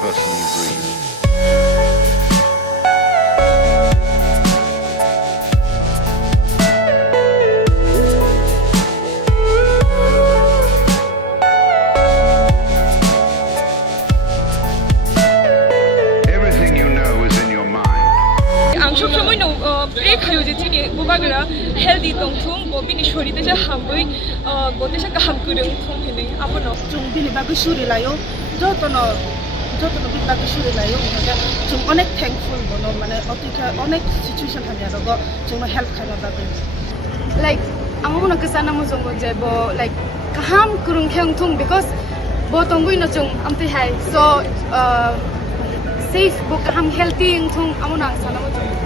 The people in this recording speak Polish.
personal dream. Everything you know is in your mind. Ang shukshamoy no break hayo je chini bobagara healthy tong thung bo bini shorite ja hamboi bote sha kaham kurung thung hini apono chung bini bagu shuri layo jotono bini bagu shuri layo mane chung onek thankful bono mane otika onek situation hamya rogo chung help khana bagu like amo na kasana mo jong je bo like kaham kurung kheng thung because bo tongui no chung amti hai so safe bo kaham healthy thung amo na sana mo jong